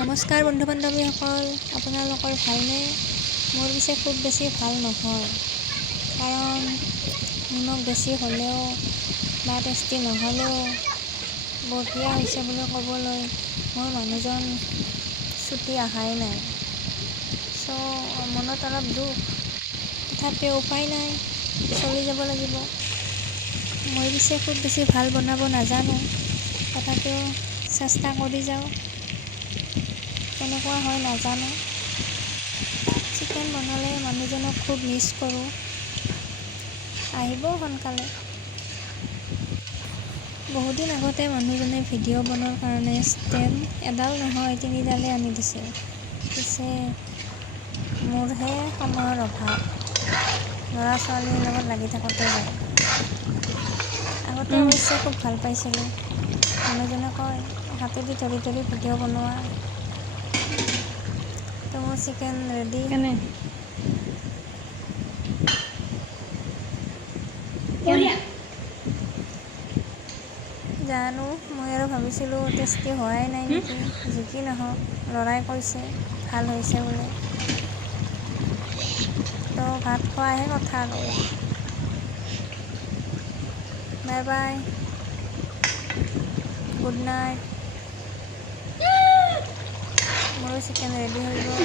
নমস্কাৰ বন্ধু বান্ধৱীসকল, আপোনালোকৰ ভালনে? মোৰ পিছে খুব বেছি ভাল নহয়, কাৰণ নিমখ বেছি হ'লেও বা টেষ্টি নহ'লেও বঢ়িয়া হৈছে বুলি ক'বলৈ মোৰ মানুহজন ছুটি অহাই নাই। মনত অলপ দুখ, তথাপিও উপায় নাই, চলি যাব লাগিব। মই পিছে খুব বেছি ভাল বনাব নাজানো, তথাপিও চেষ্টা কৰি যাওঁ। কেনেকুৱা হয় নাজানো। চিকেন বনালে মানুহজনক খুব মিছ কৰোঁ, আহিব সোনকালে। বহুদিন আগতে মানুহজনে ভিডিঅ' বনোৱাৰ কাৰণে ষ্টেণ্ড এডাল নহয় 3ডালেই আনি দিছিল। পিছে মোৰহে সময়ৰ অভাৱ, ল'ৰা ছোৱালীৰ লগত লাগি থাকোঁতে যায়। আগতে অৱশ্যে খুব ভাল পাইছিলোঁ। মানুহজনে কয় হাতেদি ধৰি ধৰি ভিডিঅ' বনোৱা। তো মোৰ চিকেন ৰেডি। জানো, মই আৰু ভাবিছিলোঁ টেষ্টি হোৱাই নাই নেকি। যি কি নহওক, ল'ৰাই কৈছে ভাল হৈছে বোলে। তো ভাত খোৱাহে কথা আৰু। Bye bye, good night. মোৰো চিকেন ৰেডি হৈ গ'ল।